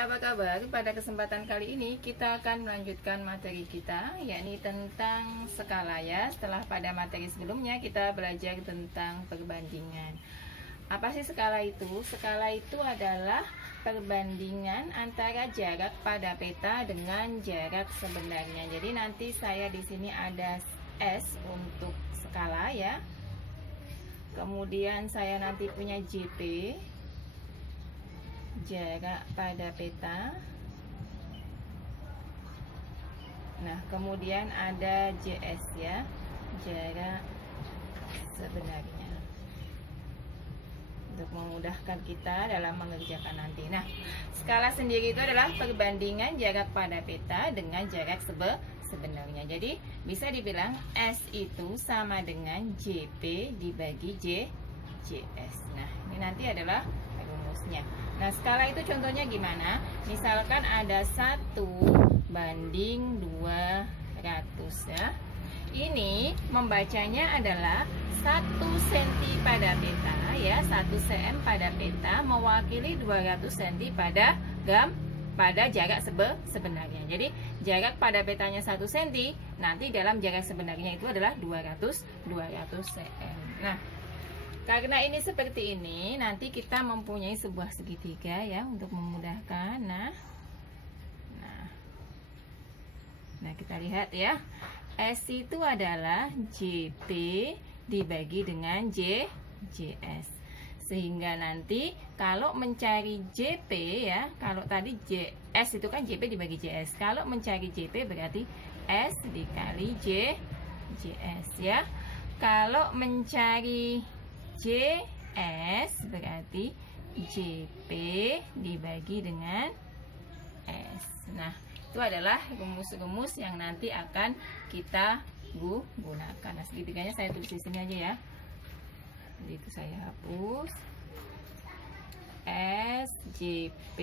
apa kabar? Pada kesempatan kali ini kita akan melanjutkan materi kita, yakni tentang skala ya. Setelah pada materi sebelumnya kita belajar tentang perbandingan. Apa sih skala itu? Skala itu adalah perbandingan antara jarak pada peta dengan jarak sebenarnya. Jadi nanti saya di sini ada S untuk skala ya. Kemudian saya nanti punya JP, jarak pada peta. Nah, kemudian ada JS ya, jarak sebenarnya, untuk memudahkan kita dalam mengerjakan nanti. Nah, skala sendiri itu adalah perbandingan jarak pada peta dengan jarak sebenarnya. Jadi bisa dibilang S itu sama dengan JP dibagi JS. Nah, ini nanti adalah rumusnya. Nah, skala itu contohnya gimana? Misalkan ada 1:200 ya. Ini membacanya adalah 1 cm pada peta ya, 1 cm pada peta mewakili 200 cm pada jarak sebenarnya. Jadi jarak pada petanya 1 cm, nanti dalam jarak sebenarnya itu adalah 200 cm. Nah, karena ini seperti ini, nanti kita mempunyai sebuah segitiga ya untuk memudahkan. Nah, kita lihat ya. S itu adalah JP dibagi dengan JS. Sehingga nanti kalau mencari JP ya, kalau tadi JS itu kan JP dibagi JS. Kalau mencari JP berarti S dikali JS ya. Kalau mencari JS berarti JP dibagi dengan S. Nah, itu adalah rumus-rumus yang nanti akan kita gunakan. Nah, segitiganya saya tulis di sini aja ya. Jadi itu saya hapus S, JP,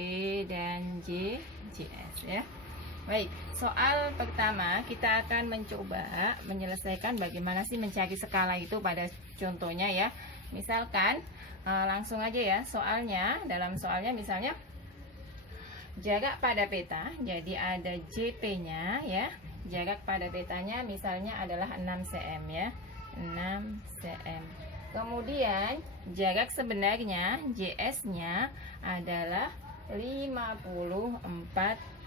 dan JS ya. Baik, soal pertama kita akan mencoba menyelesaikan bagaimana sih mencari skala itu pada contohnya ya. Misalkan langsung aja ya soalnya. Dalam soalnya misalnya jarak pada peta, jadi ada JP-nya ya. Jarak pada petanya misalnya adalah 6 cm ya. 6 cm. Kemudian jarak sebenarnya JS-nya adalah 54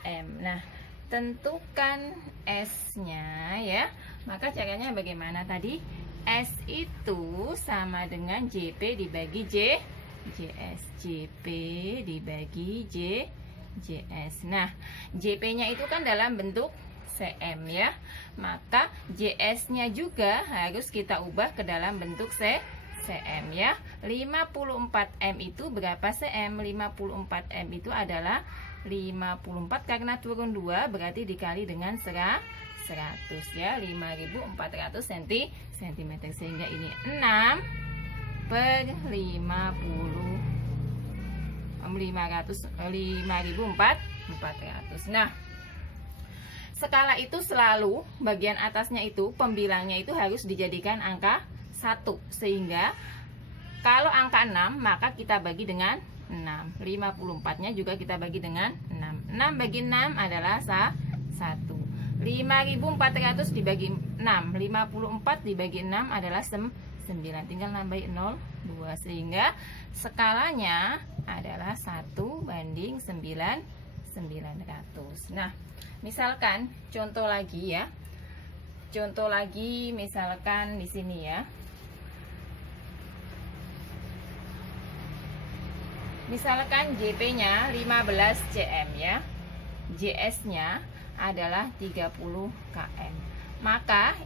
m. Nah, tentukan S-nya ya. Maka caranya bagaimana tadi? S itu sama dengan JP dibagi JS. JP dibagi JS. Nah, JP-nya itu kan dalam bentuk cm ya. Maka JS-nya juga harus kita ubah ke dalam bentuk cm ya. 54 m itu berapa cm? 54 m itu adalah 54 karena turun 2 berarti dikali dengan 100 ya. 5400 cm. Sehingga ini 6/5400. Nah, skala itu selalu bagian atasnya itu pembilangnya itu harus dijadikan angka 1. Sehingga kalau angka 6 maka kita bagi dengan 6. 54-nya juga kita bagi dengan 6. 6 bagi 6 adalah 1. 5400 dibagi 6. 54 dibagi 6 adalah 9. Tinggal nambahin 0, 2. Sehingga skalanya adalah 1/900. Nah, misalkan contoh lagi ya. Contoh lagi misalkan di sini ya. Misalkan JP-nya 15 cm ya. JS-nya adalah 30 km. Maka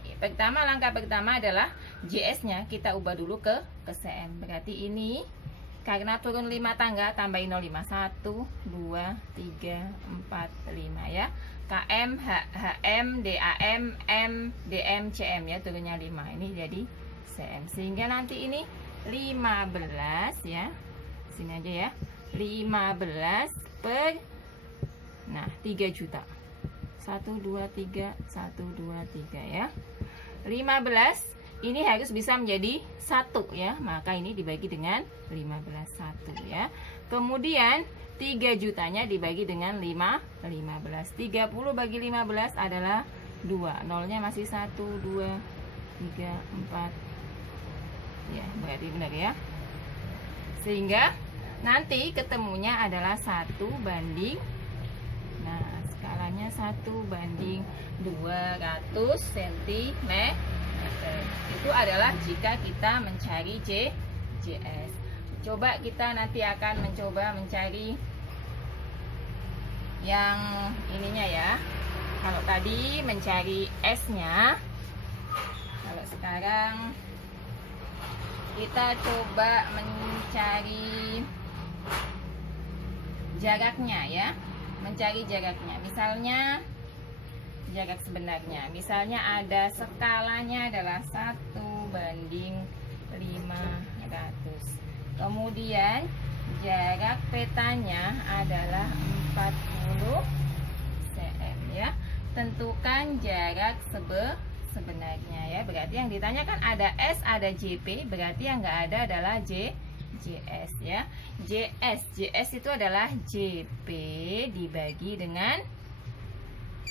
langkah pertama adalah JS-nya kita ubah dulu ke cm. Berarti ini karena turun 5 tangga tambahin 0, 5. 1, 2, 3, 4, 5 ya. KM, HM, DAM, M, DM, CM ya, turunnya 5. Ini jadi cm. Sehingga nanti ini 15 ya. Sini aja ya. 15 per 3 juta. 1, 2, 3, 1, 2, 3 ya. 15 ini harus bisa menjadi 1 ya. Maka ini dibagi dengan 15 1 ya. Kemudian 3 jutanya dibagi dengan 15. 30 bagi 15 adalah 2. Nolnya masih 1, 2, 3, 4. Ya, berarti benar ya. Sehingga nanti ketemunya adalah 1 banding, nah skalanya 1 banding 200 cm. Itu adalah jika kita mencari JS. Coba kita nanti akan mencoba mencari yang ininya ya. Kalau tadi mencari S-nya, kalau sekarang kita coba mencari jaraknya ya. Mencari jaraknya. Misalnya jarak sebenarnya. Misalnya ada skalanya adalah 1 banding 500. Kemudian jarak petanya adalah 40 cm ya. Tentukan jarak sebenarnya ya. Berarti yang ditanyakan ada S, ada JP, berarti yang nggak ada adalah JS ya. JS itu adalah JP dibagi dengan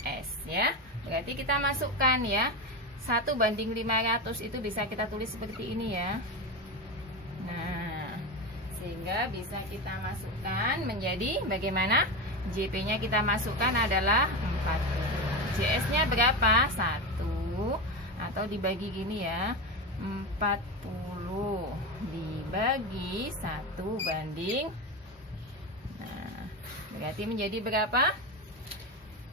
S ya. Berarti kita masukkan ya. 1 banding 500 itu bisa kita tulis seperti ini ya. Nah, sehingga bisa kita masukkan menjadi bagaimana? JP-nya kita masukkan adalah 40. JS-nya berapa? 1. Atau dibagi gini ya. 40 dibagi 1 banding. Nah, berarti menjadi berapa?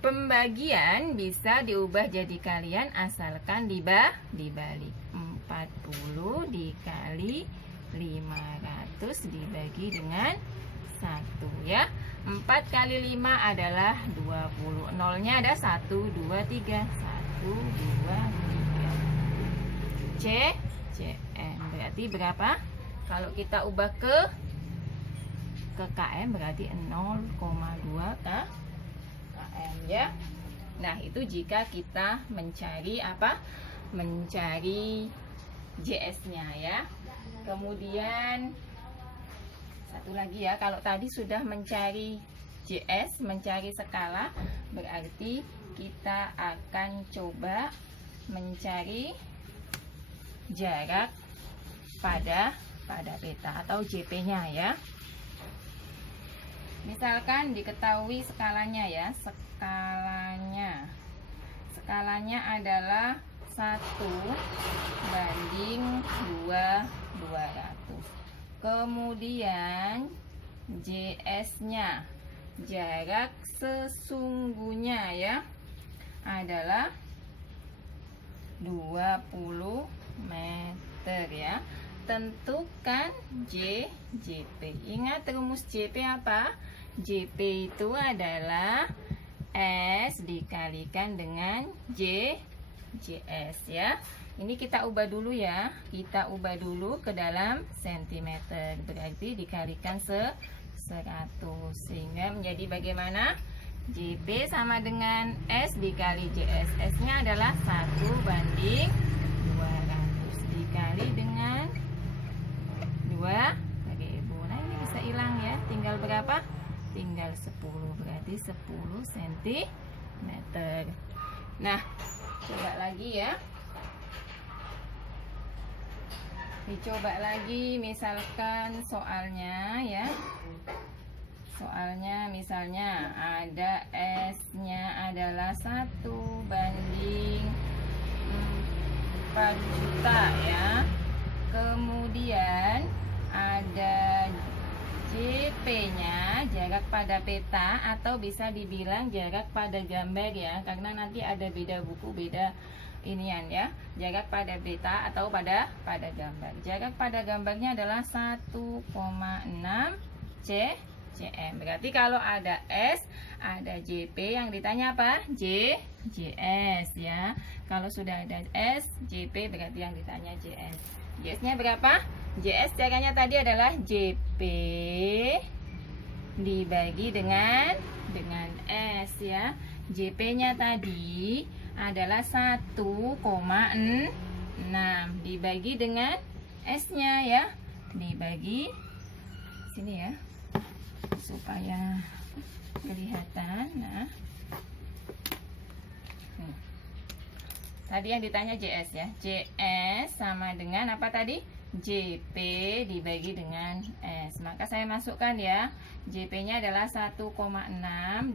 Pembagian bisa diubah jadi kalian asalkan dibalik. 40 dikali 500 dibagi dengan 1 ya. 4 kali 5 adalah 20. Nolnya ada 1, 2, 3. 1, 2, 3. CM berarti berapa? Kalau kita ubah ke km berarti 0,2 km ya. Nah, itu jika kita mencari apa? Mencari JS-nya ya. Kemudian satu lagi ya, kalau tadi sudah mencari JS, mencari skala, berarti kita akan coba mencari jarak pada peta atau JP-nya ya. Misalkan diketahui skalanya ya, skalanya adalah 1 banding 200. Kemudian JS-nya, jarak sesungguhnya ya, adalah 20 meter ya. Tentukan JP. Ingat rumus JP apa? JP itu adalah S dikalikan dengan JS ya. Ini kita ubah dulu ya. Kita ubah dulu ke dalam sentimeter. Berarti dikalikan 100 sehingga menjadi bagaimana? JP sama dengan S dikali JS. S-nya adalah 1 banding 200 dikali dengan 2.000. Nah, ini bisa hilang ya. Tinggal berapa? Tinggal 10. Berarti 10 cm. Nah, coba lagi ya. Dicoba lagi misalkan soalnya ya. Soalnya misalnya ada S-nya adalah 1 banding 4 juta ya. Kemudian ada JP-nya, jarak pada peta, atau bisa dibilang jarak pada gambar ya, karena nanti ada beda buku, beda inian ya. Jarak pada peta atau pada gambar. Jarak pada gambarnya adalah 1,6 cm. Berarti kalau ada S, ada JP, yang ditanya apa? JS ya. Kalau sudah ada S, JP berarti yang ditanya JS. JS-nya berapa? JS caranya tadi adalah JP dibagi dengan S ya. JP-nya tadi adalah 1,6 dibagi dengan S-nya ya. Dibagi sini ya. supaya kelihatan. Nah, tadi yang ditanya JS ya, JS sama dengan apa tadi? JP dibagi dengan S. Maka saya masukkan ya, JP nya adalah 1,6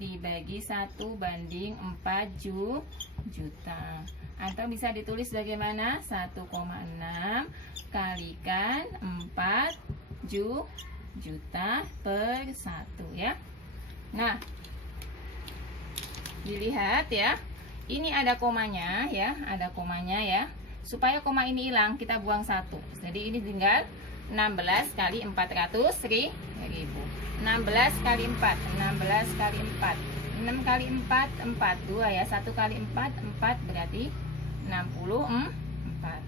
dibagi 1/4 juta. Atau bisa ditulis bagaimana? 1,6 kalikan 4 juta per 1 ya. Nah, dilihat ya, ini ada komanya ya, ada komanya ya. Supaya koma ini hilang, kita buang 1. Jadi ini tinggal 16 kali 400 ribu. 16 kali 4, 16 kali 4, 6 kali 4, 42 ya. 1 kali 4, 4 berarti 64.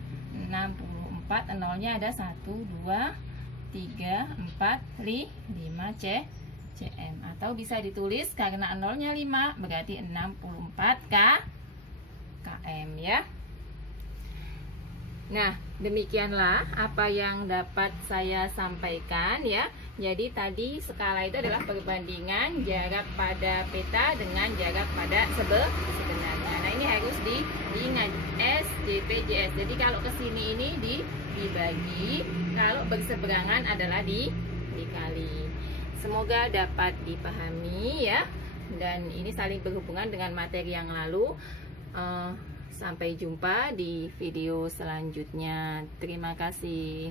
64, nolnya ada 1, 2, 3, 4, 5 cm. Atau bisa ditulis karena nolnya 5 berarti 64 km ya. Nah, demikianlah apa yang dapat saya sampaikan ya. Jadi tadi skala itu adalah perbandingan jarak pada peta dengan jarak pada sebenarnya. Nah, ini harus diingat S, JP, JS. Jadi kalau ke sini ini dibagi, kalau berseberangan adalah dikali. Semoga dapat dipahami ya. Dan ini saling berhubungan dengan materi yang lalu. Sampai jumpa di video selanjutnya. Terima kasih.